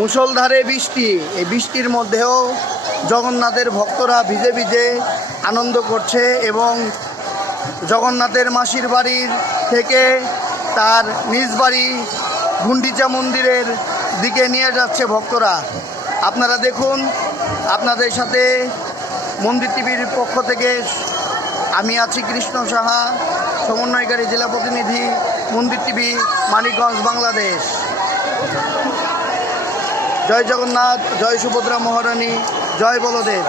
মুষলধারে বৃষ্টি, এই বৃষ্টির মধ্যেও জগন্নাথের ভক্তরা ভিজে ভিজে আনন্দ করছে এবং জগন্নাথের মাসির বাড়ির থেকে তার নিজ বাড়ি গুন্ডিচা মন্দিরের দিকে নিয়ে যাচ্ছে ভক্তরা। আপনারা দেখুন, আপনাদের সাথে মন্দির টিভির পক্ষ থেকে আমি আছি কৃষ্ণ সাহা, সমন্বয়কারী জেলা প্রতিনিধি, মন্দির টিভি, মানিকগঞ্জ, বাংলাদেশ। জয় জগন্নাথ, জয় সুভদ্রা মহারানী, জয় বলদেব।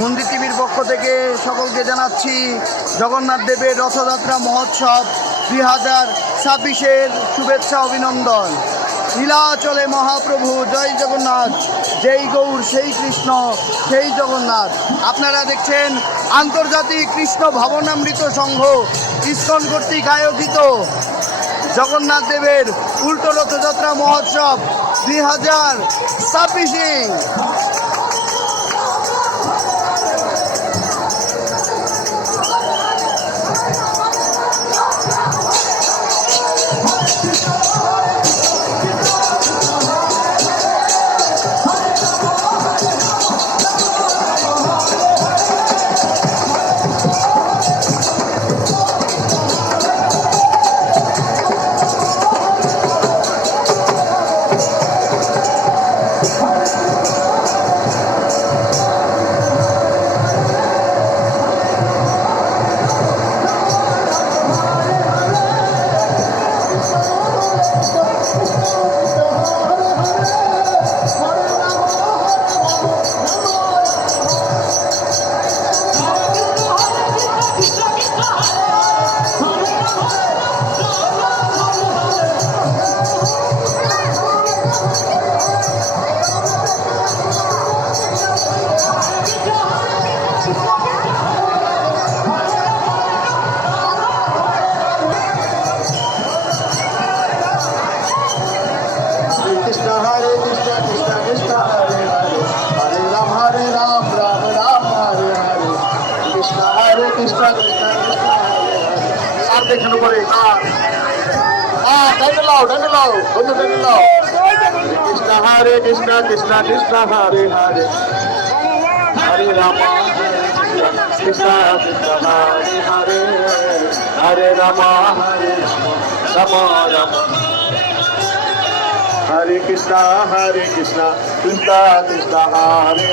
মন্দির টিভির পক্ষ থেকে সকলকে জানাচ্ছি জগন্নাথ দেবের রথযাত্রা মহোৎসব 2026-এর শুভেচ্ছা অভিনন্দন। নীলাচলে মহাপ্রভু, জয় জগন্নাথ, যেই গৌর সেই কৃষ্ণ সেই জগন্নাথ। আপনারা দেখছেন আন্তর্জাতিক কৃষ্ণ ভাবনামৃত সংঘ ইসকন কর্তৃক আয়োজিত জগন্নাথ দেবের উল্টো রথযাত্রা মহোৎসব 2026। দেখেন উপরে ডান্ডে লাও বন্ধু, ডান্ডে লাও। কৃষ্ণ হরে কৃষ্ণ কৃষ্ণ কৃষ্ণ হরে হরে, হরে রাম কৃষ্ণ কৃষ্ণ হরে হরে, হরে রাম রাম রাম, হরে কৃষ্ণ কৃষ্ণ কৃষ্ণ হরে